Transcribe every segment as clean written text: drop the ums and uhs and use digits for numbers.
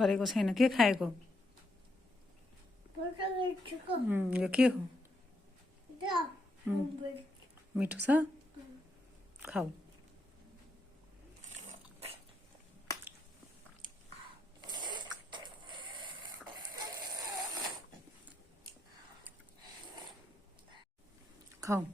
गरेको छैन। के खाएको? यो के हो? मिठो छ? खाऊ। खाऊ।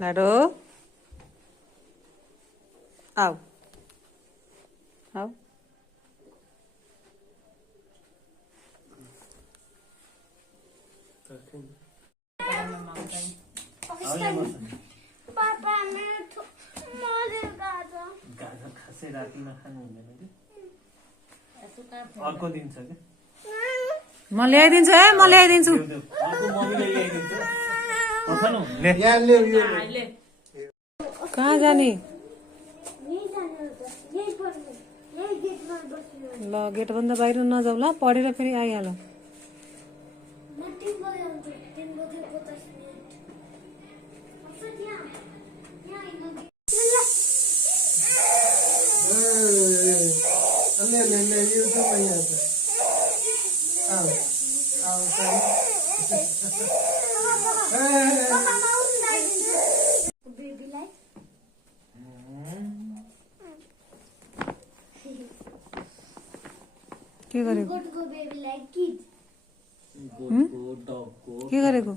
लाडो आओ आओ। पापा मेरो गाजर खासै रातिमा खानु हुँदैन कि अर्को दिन छ कि म ल्याइदिन्छु है, म ल्याइदिन्छु। अर्को मम्मीले ल्याइदिन्छ। पठाउनु ले कहाँ जाने? ल गेट बन्द, बाहिर नजाऊ ल, पढेर फेरि आइहाल। के गरेको? के गरेको?